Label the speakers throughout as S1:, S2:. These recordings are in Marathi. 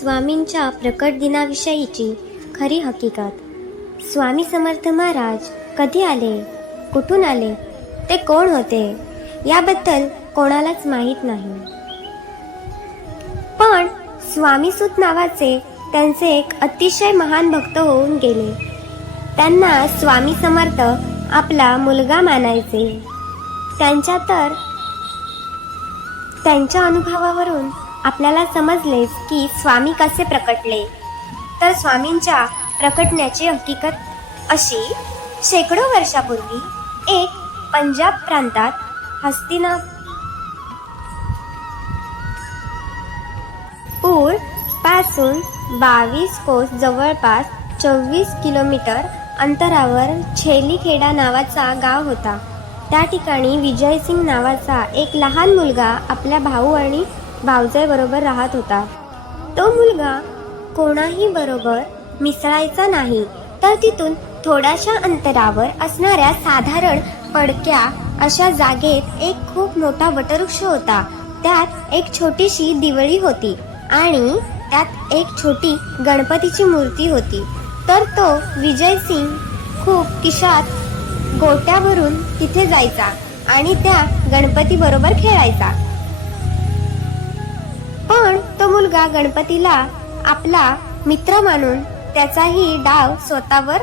S1: स्वामींच्या प्रकट दिनाविषयीची खरी हकीकत. स्वामी समर्थ महाराज कधी आले? कुठून आले? ते कोण होते? याबद्दल कोणालाच माहीत नाही. पण स्वामीसूत नावाचे त्यांचे एक अतिशय महान भक्त होऊन गेले. त्यांना स्वामी समर्थ आपला मुलगा मानायचे. त्यांच्या तर त्यांच्या अनुभवावरून आपल्याला समजलेच की स्वामी कसे प्रकटले. तर स्वामींच्या प्रकटण्याची हकीकत अशी. शेकडो वर्षापूर्वी एक पंजाब प्रांतात हस्तिना पूरपासून बावीस कोस जवळपास चोवीस किलोमीटर अंतरावर छेलीखेडा नावाचा गाव होता. त्या ठिकाणी विजयसिंग नावाचा एक लहान मुलगा आपल्या भाऊ आणि बावजेबरोबर बरोबर राहत होता. तो मुलगा कोणाही बरोबर मिसळायचा नाही तर तिथून थोड्याशा अंतरावर असणाऱ्या साधारण पडक्या अशा जागेत एक खूप मोठा वटवृक्ष होता. त्यात एक छोटीशी दिवळी होती आणि त्यात एक छोटी गणपतीची मूर्ती होती. तर तो विजयसिंग खूप किशात गोट्या भरून तिथे जायचा आणि त्या गणपती बरोबर खेळायचा. पण तो मुलगा गणपतीला आपला मित्र मानून त्याचाही डाव स्वतःवर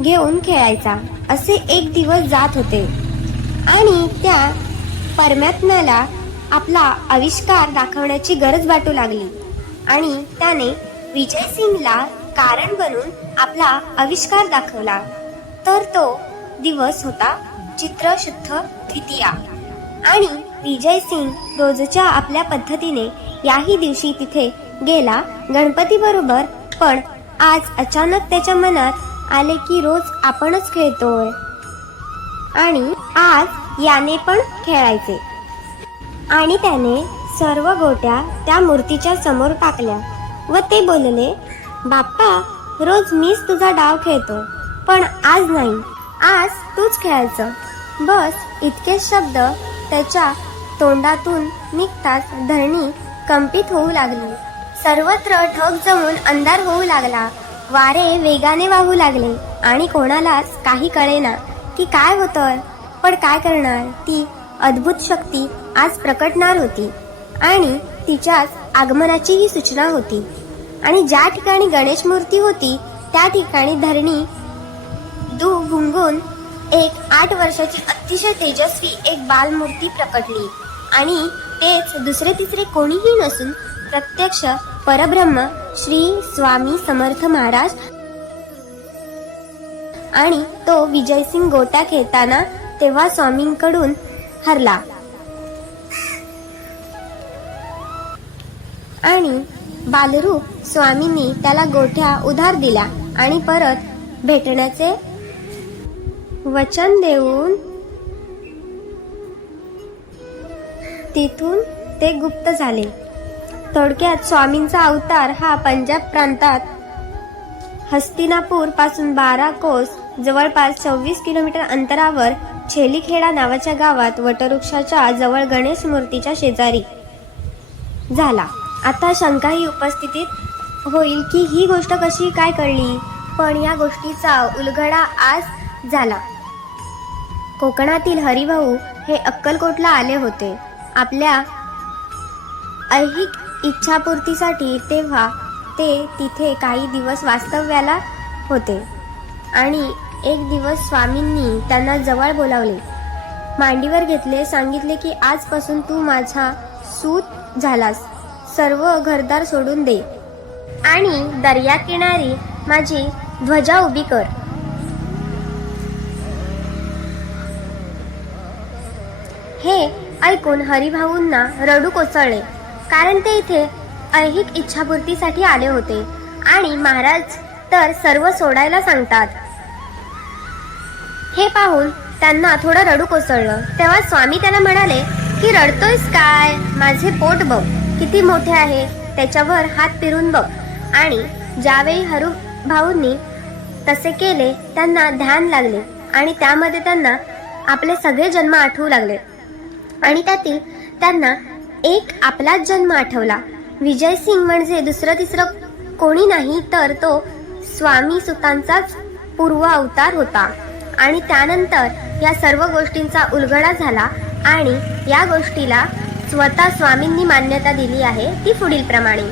S1: घेऊन खेळायचा. असे एक दिवस जात होते. आणि त्या परमात्म्याला आपला आविष्कार दाखवण्याची गरज वाटू लागली. आणि त्याने विजय सिंगला कारण बनून आपला आविष्कार दाखवला. तर तो दिवस होता चित्रशुद्ध द्वितीया. आणि विजयसिंग रोजच्या आपल्या पद्धतीने याही दिवशी तिथे गेला गणपती बरोबर पण आज अचानक त्याच्या मनात आले की रोज आपणच खेळतोय. आणि आज याने पण खेळायचे. आणि त्याने सर्व गोट्या त्या मूर्तीच्या समोर टाकल्या व ते बोलले बाप्पा रोज मीच तुझा डाव खेळतो पण आज नाही. आज तूच खेळायचं. बस इतके शब्द त्याच्या तोंडातून निघताच धरणी कंपित होऊ लागली. सर्वत्र ठग जमून अंधार होऊ लागला. वारे वेगाने वाहू लागले आणि कोणालाच काही कळेना की काय होतं. पण काय करणार? ती अद्भुत शक्ती आज प्रकटणार होती आणि तिच्याच आगमनाचीही सूचना होती. आणि ज्या ठिकाणी गणेश मूर्ती होती त्या ठिकाणी धरणी दू घुंगून एक आठ वर्षाची अतिशय तेजस्वी एक बालमूर्ती प्रकटली. आणि तेच दुसरे तिसरे कोणीही नसून प्रत्यक्ष परब्रह्म श्री स्वामी समर्थ महाराज आणि तो विजयसिंग गोट्या खेळताना तेव्हा स्वामींकडून हरला. आणि बालरूप स्वामींनी त्याला गोठ्या उधार दिल्या आणि परत भेटण्याचे वचन देऊन तिथून ते गुप्त झाले. थोडक्यात स्वामींचा अवतार हा पंजाब प्रांतात हस्तिनापूरपासून बारा कोस जवळपास सव्वीस किलोमीटर अंतरावर छेलीखेडा नावाच्या गावात वटवृक्षाच्या जवळ गणेश मूर्तीच्या शेजारी झाला. आता शंकाही उपस्थितीत होईल की ही गोष्ट कशी काय कळली? पण या गोष्टीचा उलगडा आज झाला. कोकणातील हरिभाऊ हे अक्कलकोटला आले होते. आपल्या ऐहिक इच्छापूर्तीसाठी तेव्हा ते तिथे काही दिवस वास्तव्याला होते आणि एक दिवस स्वामींनी त्यांना जवळ बोलावले. मांडीवर घेतले सांगितले की आजपासून तू माझा सूत झालास. सर्व घरदार सोडून दे. आणि दर्याकिनारी माझी ध्वजा उभी कर. हे ऐकून हरिभाऊंना रडू कोसळले. कारण ते इथे ऐहिक इच्छापूर्तीसाठी आले होते. आणि महाराज तर सर्व सोडायला सांगतात. हे पाहून त्यांना थोडं रडू कोसळलं. तेव्हा स्वामी त्यांना म्हणाले की रडतोयस काय? माझे पोट बघ. किती मोठे आहे. त्याच्यावर हात फिरून बघ. आणि ज्यावेळी हरू भाऊंनी तसे केले त्यांना ध्यान लागले. आणि त्यामध्ये त्यांना आपले सगळे जन्म आठवू लागले. आणि त्यातील त्यांना एक आपलाच जन्म आठवला. विजयसिंग म्हणजे दुसरं तिसरं कोणी नाही तर तो स्वामी सुतांचाच पूर्व अवतार होता. आणि त्यानंतर या सर्व गोष्टींचा उलगडा झाला आणि या गोष्टीला स्वतः स्वामींनी मान्यता दिली आहे ती पुढील प्रमाणे.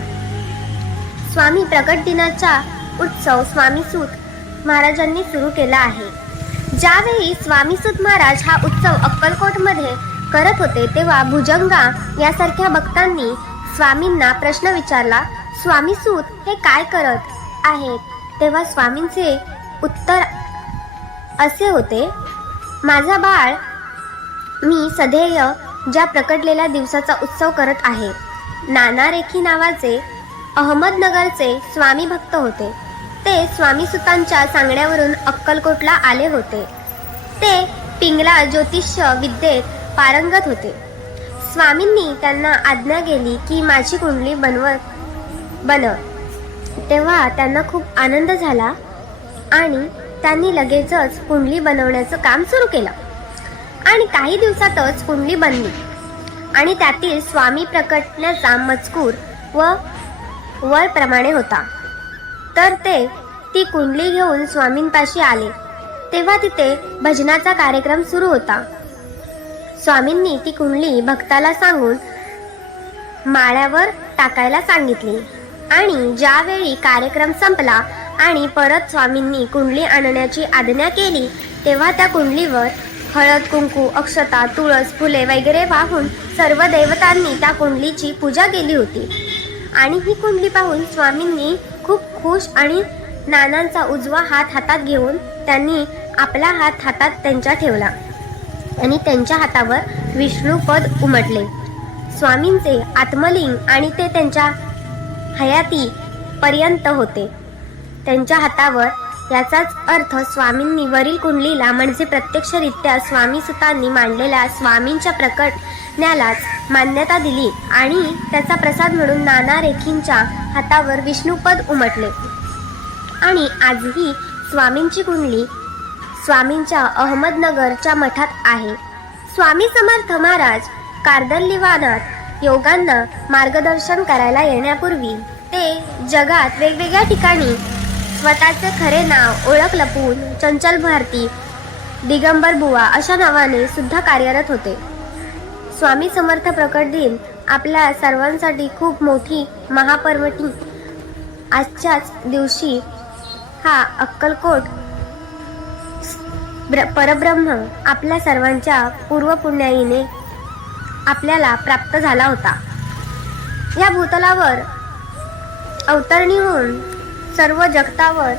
S1: स्वामी प्रकट दिनाचा उत्सव स्वामी सूत महाराजांनी सुरू केला आहे. ज्यावेळी स्वामी सूत महाराज हा उत्सव अक्कलकोटमध्ये करत होते तेव्हा भुजंगा यासारख्या भक्तांनी स्वामींना प्रश्न विचारला स्वामी सूत हे काय करत आहेत? तेव्हा स्वामींचे उत्तर असे होते माझा बाळ मी सधेय ज्या प्रकटलेल्या दिवसाचा उत्सव करत आहे नाना रेखी नावाचे अहमदनगरचे स्वामी भक्त होते. ते स्वामी सुतांच्या सांगण्यावरून अक्कलकोटला आले होते. ते पिंगला ज्योतिष विद्येत पारंगत होते. स्वामींनी त्यांना आज्ञा केली की माझी कुंडली बनवत बनव. तेव्हा त्यांना खूप आनंद झाला आणि त्यांनी लगेचच कुंडली बनवण्याचं काम सुरू केलं. आणि काही दिवसातच कुंडली बनली. आणि त्यातील स्वामी प्रकटण्याचा मजकूर व वरप्रमाणे होता. तर ते ती कुंडली घेऊन स्वामींपाशी आले. तेव्हा तिथे भजनाचा कार्यक्रम सुरू होता. स्वामींनी ती कुंडली भक्ताला सांगून माळ्यावर टाकायला सांगितली. आणि ज्यावेळी कार्यक्रम संपला आणि परत स्वामींनी कुंडली आणण्याची आज्ञा केली तेव्हा त्या कुंडलीवर हळद कुंकू अक्षता तुळस फुले वगैरे वाहून सर्व देवतांनी त्या कुंडलीची पूजा केली होती. आणि ही कुंडली पाहून स्वामींनी खूप खुश आणि नानांचा उजवा हात हातात घेऊन त्यांनी आपला हात हातात त्यांच्या ठेवला. आणि त्यांच्या हातावर विष्णुपद उमटले. स्वामींचे आत्मलिंग आणि ते त्यांच्या हयाती पर्यंत होते. त्यांच्या हातावर याचाच अर्थ स्वामींनी वरील कुंडलीला म्हणजे प्रत्यक्षरित्या स्वामी सुतांनी मांडलेल्या स्वामींच्या प्रकटण्यालाच मान्यता दिली आणि त्याचा प्रसाद म्हणून नाना रेखींच्या हातावर विष्णुपद उमटले. आणि आजही स्वामींची कुंडली स्वामींच्या अहमदनगरच्या मठात आहे. स्वामी समर्थ महाराज कार्दल्लीवानात योगांना मार्गदर्शन करायला येण्यापूर्वी ते जगात वेगवेगळ्या ठिकाणी स्वतःचे खरे नाव ओळख लपवून चंचल भारती दिगंबर बुवा अशा नावाने सुद्धा कार्यरत होते. स्वामी समर्थ प्रकट दिन आपल्या सर्वांसाठी खूप मोठी महापर्वटी आजच्याच दिवशी हा अक्कलकोट ब्र परब्रह्म आपल्या सर्वांच्या पूर्वपुण्याईने आपल्याला प्राप्त झाला होता. या भूतलावर अवतरणी होऊन सर्व जगतावर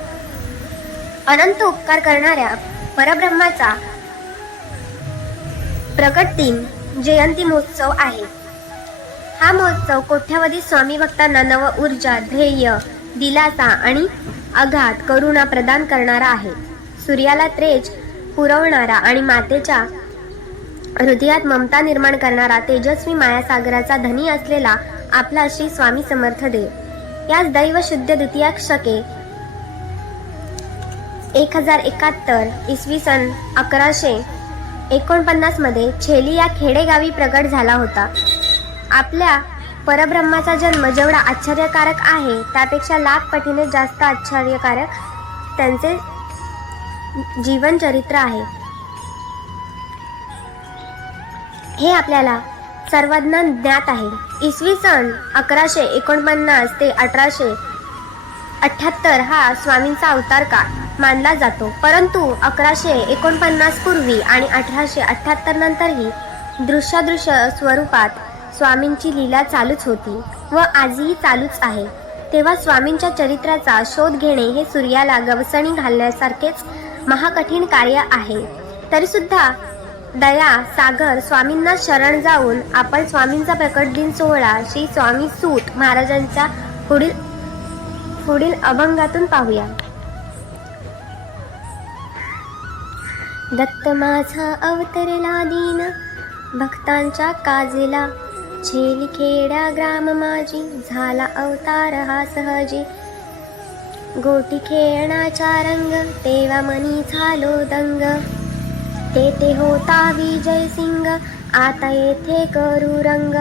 S1: अनंत उपकार करणाऱ्या परब्रह्माचा प्रकट दिन जयंती महोत्सव आहे. हा महोत्सव कोट्यावधी स्वामी भक्तांना नव ऊर्जा ध्येय दिलासा आणि आघात करुणा प्रदान करणारा आहे. सूर्याला त्रेज पुरवणारा आणि मातेच्या हृदयात ममता निर्माण करणारा तेजस्वी मायासागराचा धनी असलेला आपला श्री स्वामी समर्थ देव. याच दैव शुद्ध द्वितीयाक शके एक हजार एकाहत्तर इसवी सन अकराशे एकोणपन्नासमध्ये छेली या खेडेगावी प्रकट झाला होता. आपल्या परब्रह्माचा जन्म जेवढा आश्चर्यकारक आहे त्यापेक्षा लाख पटीने जास्त आश्चर्यकारक त्यांचे जीवन चरित्र आहे. हे आपल्याला सर्वांना ज्ञात आहे. इसवी सन अकराशे एकोणपन्नास ते अठराशे अठ्याहत्तर हा स्वामींचा अवतार काळ मानला जातो. परंतु अकराशे एकोणपन्नास पूर्वी आणि अठराशे अठ्याहत्तर नंतरही दृश्यादृश्य स्वरूपात स्वामींची लीला चालूच होती व आजही चालूच आहे. तेव्हा स्वामींच्या चरित्राचा शोध घेणे हे सूर्याला गवसणी घालण्यासारखेच महाकठीण कार्य आहे. तरीसुद्धा दया सागर स्वामींना शरण जाऊन आपण स्वामींचा प्रकट दिन सोहळा श्री स्वामी सूत महाराजांच्या पुढील पुढील अभंगातून पाहूया. दत्त माझा अवतरला दीन भक्तांच्या काजेला. छेली खेड्या ग्राम माझी झाला अवतार हा सहजी. गोटी खेळण्याचा रंग तेव्हा मनी झालो दंग. तेथे होता विजय सिंग आता येथे करू रंग.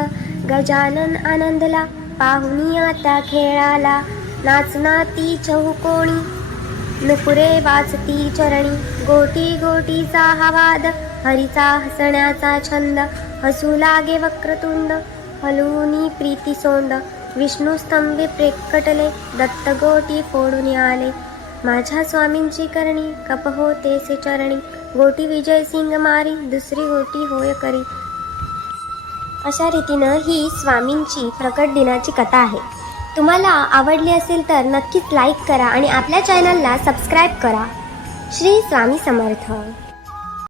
S1: गजानन आनंदला पाहुणी आता खेळाला. नाचना ती चौकोणी नुपुरे वाचती चरणी. गोटी गोटीचा हा वाद हरीचा हसण्याचा छंद. हसू लागे वक्रतुंड हलूनी प्रीती सोंड. विष्णूस्तंभी प्रेकटले दत्तगोटी फोडून आले. माझ्या स्वामींची करणी कप होतेसे चरणी. गोटी विजय सिंग मारी दुसरी गोटी होय करी. अशा रीतीनं ही स्वामींची प्रकट दिनाची कथा आहे. तुम्हाला आवडली असेल तर नक्कीच लाईक करा आणि आपल्या चॅनलला सबस्क्राईब करा. श्री स्वामी समर्थ.